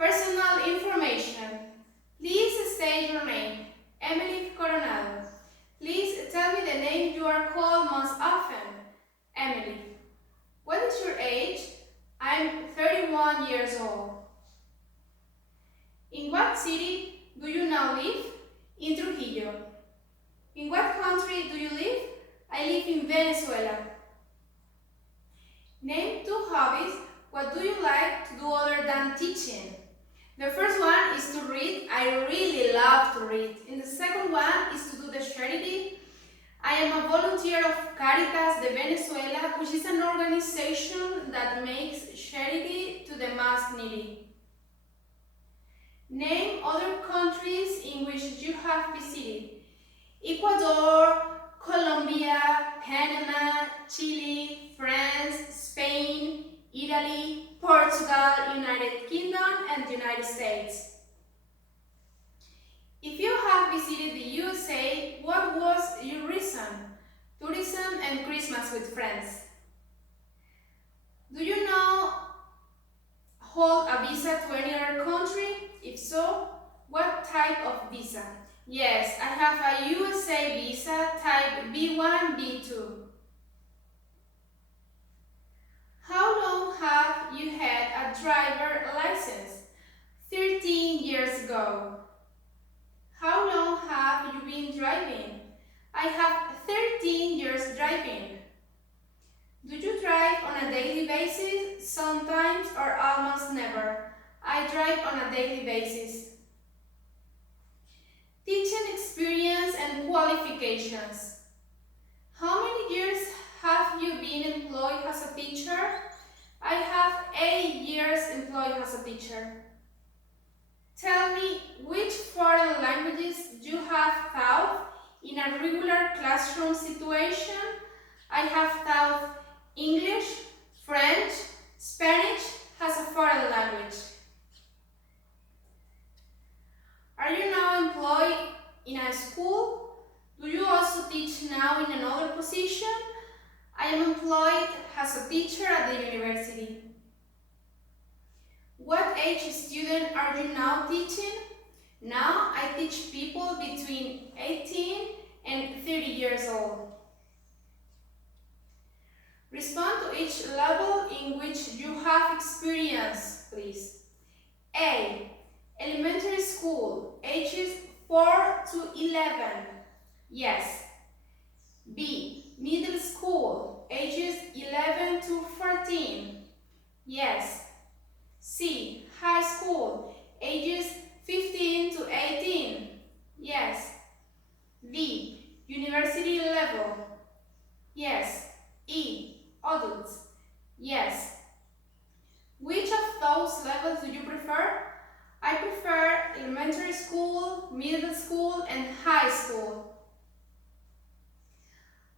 Personal information. Please state your name. Emily Coronado. Please tell me the name you are called most often. Emily. What is your age? I'm 31 years old. In what city do you now live? In Trujillo. In what country do you live? I live in Venezuela. Name 2 hobbies. What do you like to do other than teaching? The first one is to read. I really love to read. And the second one is to do the charity. I am a volunteer of Caritas de Venezuela, which is an organization that makes charity to the most needy. Name other countries in which you have visited. Ecuador, Colombia, Panama, Chile, France, Spain, Italy, Portugal, United Kingdom, and the United States. If you have visited the USA, what was your reason? Tourism and Christmas with friends. Do you know hold a visa to any other country? If so, what type of visa? Yes, I have a USA visa type B1, B2. How long have you had a driver license? 13 years ago. How long have you been driving? I have 13 years driving. Do you drive on a daily basis? Sometimes or almost never. I drive on a daily basis. Teaching experience and qualifications. How many years have you been employed as a teacher? I have 8 years employed as a teacher. Tell me which foreign languages you have taught in a regular classroom situation. I have taught English, French, Spanish as a foreign language. Are you now employed in a school? Do you also teach now in another position? I am employed as a teacher at the university. What age student are you now teaching? Now I teach people between 18 and 30 years old. Respond to each level in which you have experience, please. A. Elementary school, ages 4 to 11. Yes. B. Middle school, ages 11 to 14. Yes. C. High school, ages 15 to 18. Yes. D. University level. Yes. E. Adults. Yes. Which of those levels do you prefer? I prefer elementary school, middle school, and high school.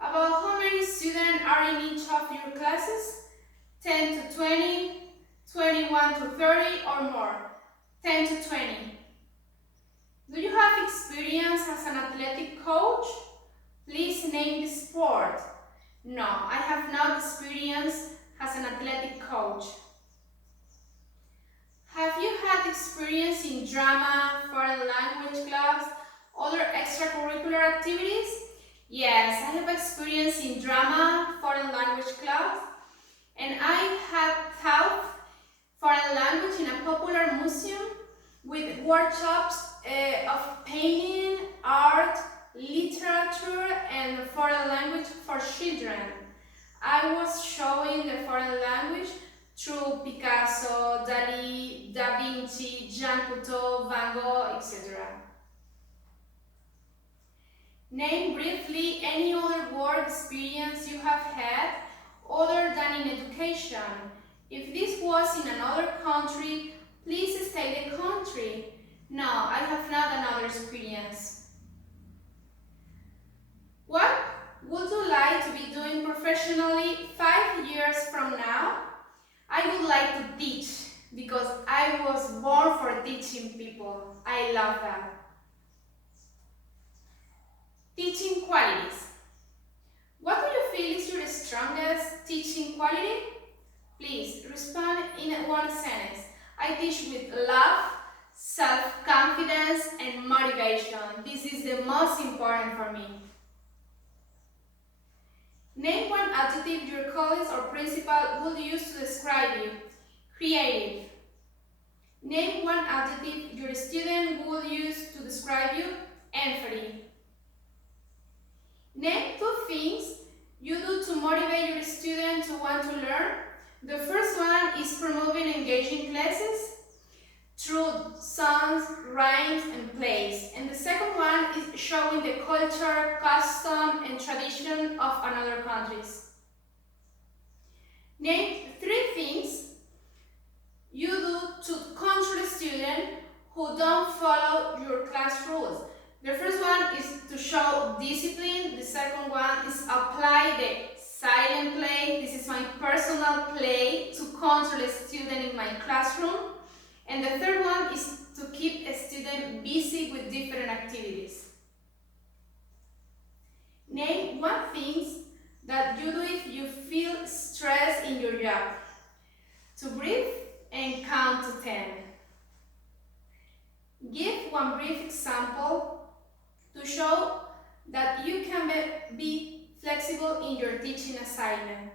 About how many students are in each of your classes? 10 to 20, 21 to 30 or more. 10 to 20. Do you have experience as an athletic coach? Please name the sport. No, I have no experience as an athletic coach. Have you had experience in drama, foreign language clubs, other extracurricular activities? Yes, I have experience in drama, foreign language clubs, and I have taught foreign language in a popular museum with workshops of painting, art, literature, and foreign language for children. I was showing the foreign language through Picasso, Dali, Da Vinci, Jean Cousteau, Van Gogh, etc. Name briefly any other work experience you have had other than in education. If this was in another country, please state the country. No, I have not another experience. What would you like to be doing professionally 5 years from now? I would like to teach because I was born for teaching people. I love that. Teaching qualities. What do you feel is your strongest teaching quality? Please respond in one sentence. I teach with love, self-confidence, and motivation. This is the most important for me. Name one adjective your colleagues or principal would use to describe you. Creative. Name one adjective your student would use to describe you. Empathy. Name two things you do to motivate your student to want to learn. The first one is promoting engaging classes through songs, rhymes, and plays. And the second one is showing the culture, custom, and tradition of another countries. Name three things you do to control a student who don't follow your class rules. The first one is to show discipline. The second one is apply the silent play. This is my personal play to control a student in my classroom. And the third one is to keep a student busy with different activities. Name one thing that you do if you feel stress in your job. To breathe and count to 10. Give one brief example to show that you can be flexible in your teaching assignment.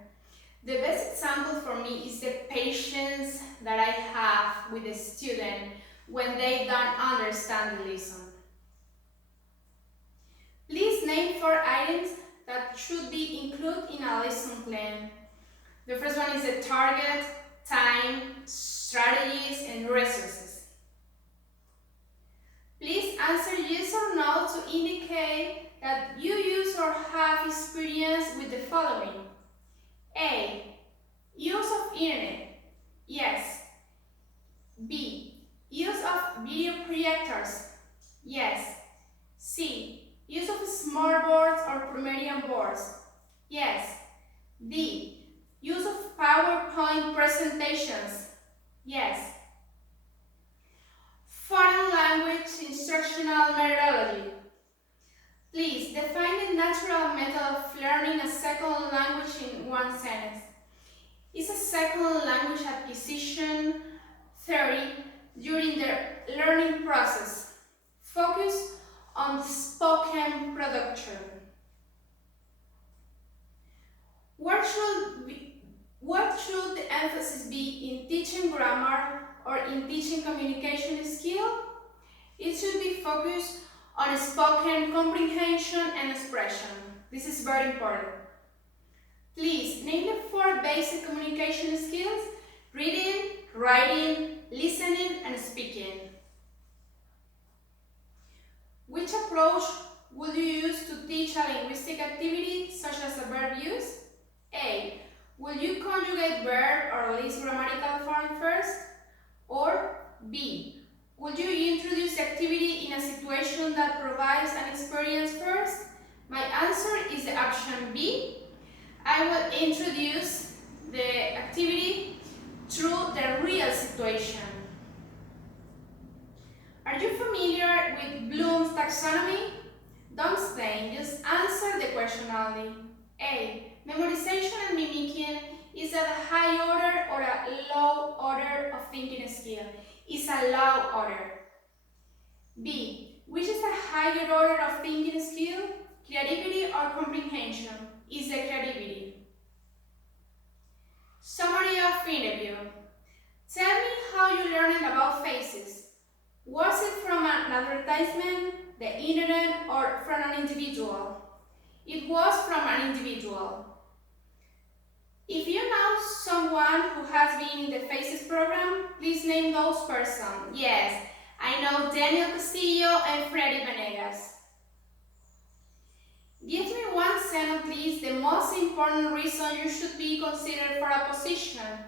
The best example for me is the patience that I have with a student when they don't understand the lesson. Please name 4 items that should be included in a lesson plan. The first one is the target, time, strategies, and resources. Please answer yes or no to indicate that you use or have experience with the following. A. Use of internet. Yes. B. Use of video projectors. Yes. C. Use of smart boards or Promedian boards. Yes. D. Use of PowerPoint presentations. Yes. Foreign language instructional methodology. Please define the natural method of learning a second language in one sentence. Is a second language acquisition theory during the learning process. Focus on spoken production. What should the emphasis be in teaching grammar or in teaching communication skill? It should be focused on spoken comprehension and expression. This is very important. Please name the 4 basic communication skills: reading, writing, listening, and speaking. Which approach would you use to teach a linguistic activity such as a verb use? A. Will you conjugate verb or list grammatical form first? Or B. Would you introduce activity in a situation that provides an experience first? My answer is the option B. I will introduce the activity through the real situation. Are you familiar with Bloom's taxonomy? Don't explain, just answer the question only. A. Memorization and mimicking is a high order or a low order of thinking skill. Is a low order. B. Which is a higher order of thinking skill? Creativity or comprehension? Is the creativity. Summary of interview. Tell me how you learned about faces. Was it from an advertisement, the internet, or from an individual? It was from an individual. If you know someone who has been in the FACES program, please name those persons. Yes, I know Daniel Castillo and Freddy Venegas. Give me one sentence, please, the most important reason you should be considered for a position.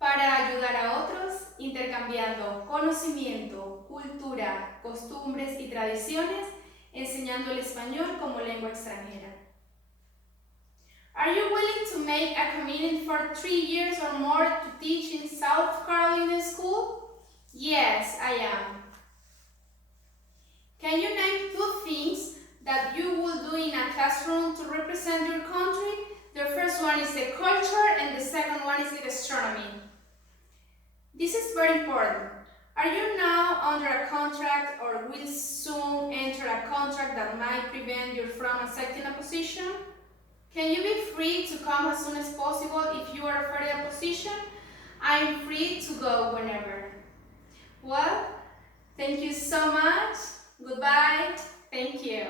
Para ayudar a otros, intercambiando conocimiento, cultura, costumbres y tradiciones, enseñando el español como lengua extranjera. Are you willing to make a commitment for 3 years or more to teach in South Carolina school? Yes, I am. Can you name 2 things that you will do in a classroom to represent your country? The first one is the culture and the second one is the gastronomy. This is is very important. Are you now under a contract or will soon enter a contract that might prevent you from accepting a position? Can you be free to come as soon as possible if you are offered a position? I am free to go whenever. Well, thank you so much. Goodbye. Thank you.